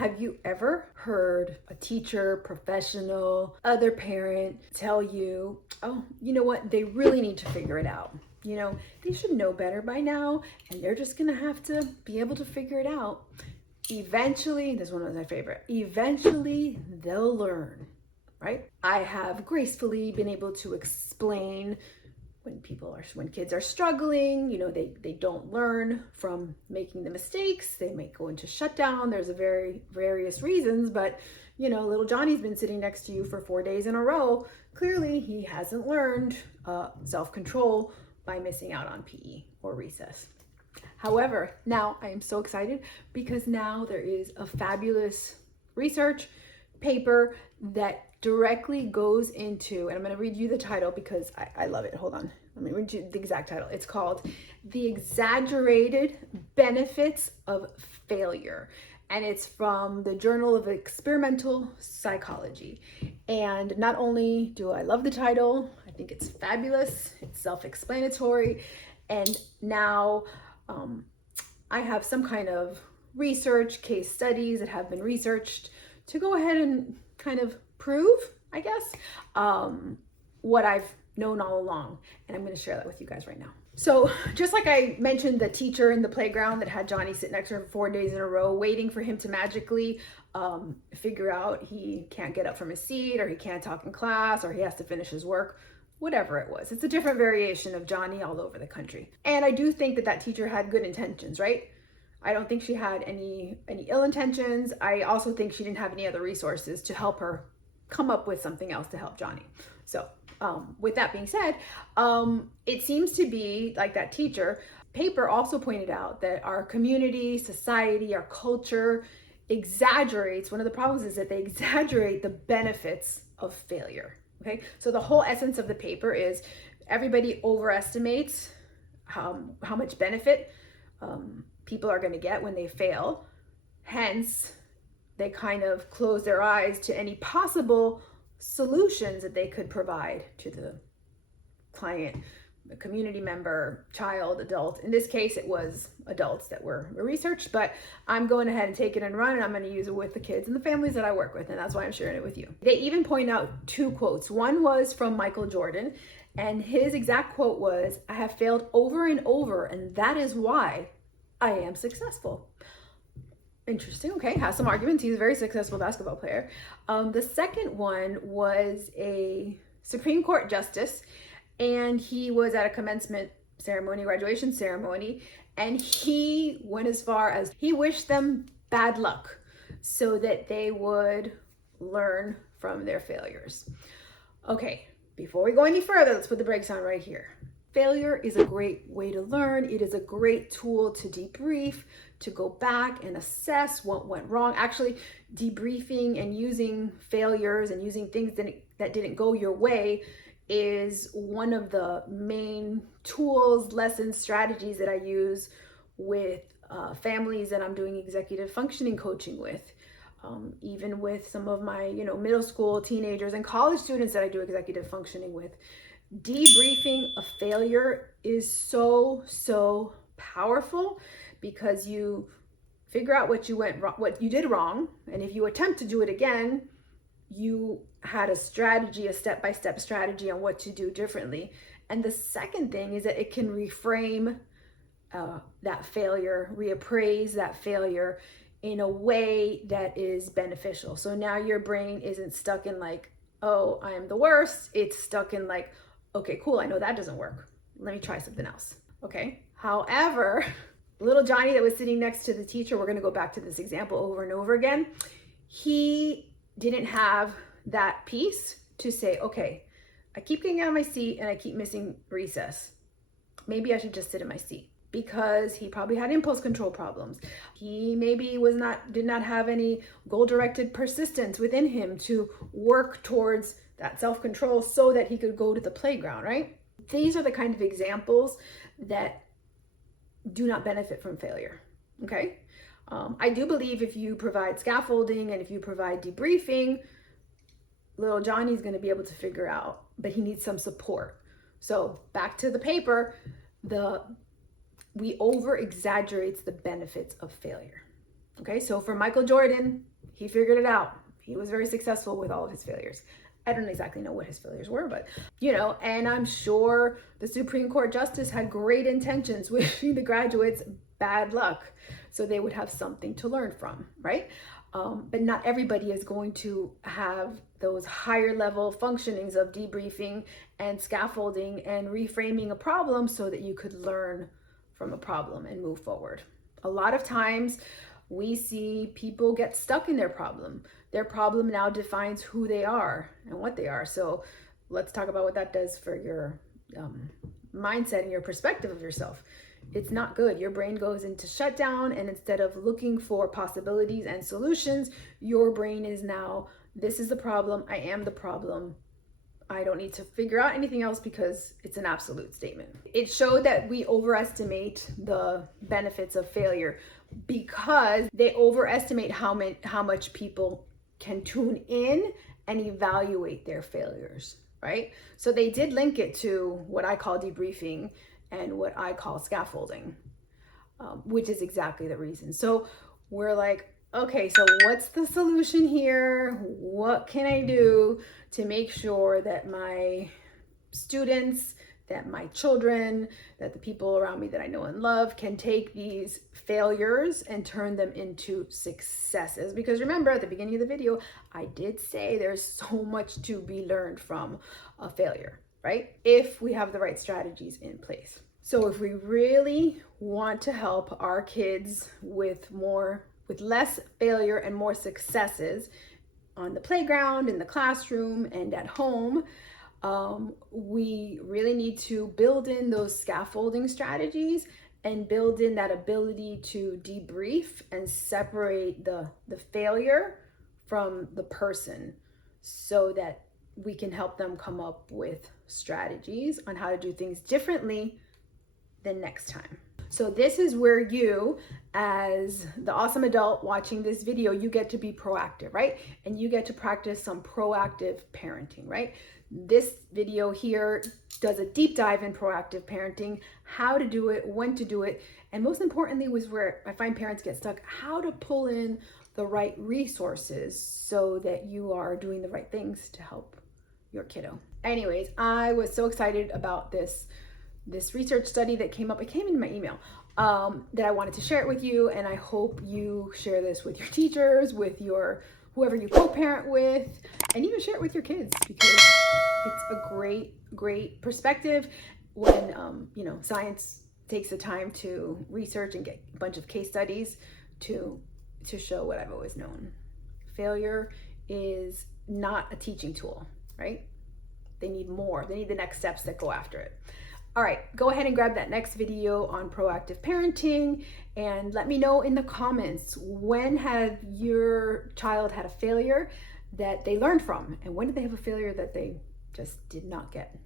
Have you ever heard a teacher, professional, other parent tell you, oh, you know what, they really need to figure it out. You know, they should know better by now, and they're just gonna have to be able to figure it out. Eventually, this one was my favorite, eventually they'll learn, right? I have gracefully been able to explain when kids are struggling, you know, they don't learn from making the mistakes. They might go into shutdown. There's various reasons, but you know, little Johnny's been sitting next to you for 4 days in a row. Clearly, he hasn't learned self-control by missing out on PE or recess. However, now I am so excited because now there is a fabulous research paper that directly goes into, and I'm going to read you the title because I love it. Hold on. Let me read you the exact title. It's called The Exaggerated Benefits of Failure. And it's from the Journal of Experimental Psychology. And not only do I love the title, I think it's fabulous. It's self-explanatory. And now I have some kind of research, case studies that have been researched to go ahead and kind of prove, I guess, what I've known all along. And I'm going to share that with you guys right now. So just like I mentioned, the teacher in the playground that had Johnny sit next to her for 4 days in a row, waiting for him to magically figure out he can't get up from his seat, or he can't talk in class, or he has to finish his work, whatever it was. It's a different variation of Johnny all over the country. And I do think that that teacher had good intentions, right? I don't think she had any ill intentions. I also think she didn't have any other resources to help her come up with something else to help Johnny. So with that being said, it seems to be like that teacher. Paper also pointed out that our community, society, our culture exaggerates. One of the problems is that they exaggerate the benefits of failure. Okay, so the whole essence of the paper is everybody overestimates how much benefit people are going to get when they fail. Hence, they kind of close their eyes to any possible solutions that they could provide to the client, the community member, child, adult. In this case, it was adults that were researched, but I'm going ahead and take it and run, and I'm going to use it with the kids and the families that I work with, and that's why I'm sharing it with you. They even point out 2 quotes. One was from Michael Jordan, and his exact quote was, "I have failed over and over, and that is why I am successful." Interesting. Okay, has some arguments. He's a very successful basketball player. The second one was a Supreme Court justice, and he was at a commencement ceremony, graduation ceremony, and he went as far as he wished them bad luck so that they would learn from their failures. Okay, before we go any further, let's put the brakes on right here. Failure is a great way to learn. It is a great tool to debrief, to go back and assess what went wrong. Actually, debriefing and using failures and using things that didn't go your way is one of the main tools, lessons, strategies that I use with families that I'm doing executive functioning coaching with. Even with some of my, middle school teenagers and college students that I do executive functioning with. Debriefing a failure is so powerful because you figure out what you did wrong, and if you attempt to do it again, you had a strategy, a step-by-step strategy on what to do differently. And the second thing is that it can reframe that failure, reappraise that failure in a way that is beneficial. So now your brain isn't stuck in like, oh, I am the worst. It's stuck in like, okay, cool, I know that doesn't work. Let me try something else. Okay. However, little Johnny that was sitting next to the teacher, we're going to go back to this example over and over again. He didn't have that piece to say, okay, I keep getting out of my seat and I keep missing recess. Maybe I should just sit in my seat, because he probably had impulse control problems. He maybe did not have any goal-directed persistence within him to work towards that self-control so that he could go to the playground, right? These are the kind of examples that do not benefit from failure, okay? I do believe if you provide scaffolding and if you provide debriefing, little Johnny's gonna be able to figure out, but he needs some support. So back to the paper, we over exaggerates the benefits of failure. Okay, so for Michael Jordan, He figured it out. He was very successful with all of his failures. I don't exactly know what his failures were, but and I'm sure the Supreme Court Justice had great intentions, wishing the graduates bad luck so they would have something to learn from, right? But not everybody is going to have those higher level functionings of debriefing and scaffolding and reframing a problem so that you could learn from a problem and move forward. A lot of times we see people get stuck in their problem. Their problem now defines who they are and what they are. So let's talk about what that does for your mindset and your perspective of yourself. It's not good. Your brain goes into shutdown, and instead of looking for possibilities and solutions, your brain is now, this is the problem. I am the problem. I don't need to figure out anything else because it's an absolute statement. It showed that we overestimate the benefits of failure because they overestimate how much people can tune in and evaluate their failures, right? So they did link it to what I call debriefing and what I call scaffolding, which is exactly the reason. So we're like, okay, so what's the solution here? What can I do to make sure that my students, that my children, that the people around me that I know and love can take these failures and turn them into successes? Because remember, at the beginning of the video, I did say there's so much to be learned from a failure, right? If we have the right strategies in place. So if we really want to help our kids with less failure and more successes on the playground, in the classroom, and at home, we really need to build in those scaffolding strategies and build in that ability to debrief and separate the failure from the person so that we can help them come up with strategies on how to do things differently the next time. So this is where you, as the awesome adult watching this video, you get to be proactive, right? And you get to practice some proactive parenting, right? This video here does a deep dive in proactive parenting, how to do it, when to do it, and most importantly was where I find parents get stuck, how to pull in the right resources so that you are doing the right things to help your kiddo. Anyways, I was so excited about this research study that came up. It came in my email that I wanted to share it with you, and I hope you share this with your teachers, with your whoever you co-parent with, and even share it with your kids, because it's a great perspective when science takes the time to research and get a bunch of case studies to show what I've always known. Failure is not a teaching tool, right? They need more. They need the next steps that go after it. All right, go ahead and grab that next video on proactive parenting and let me know in the comments, when have your child had a failure that they learned from, and when did they have a failure that they just did not get?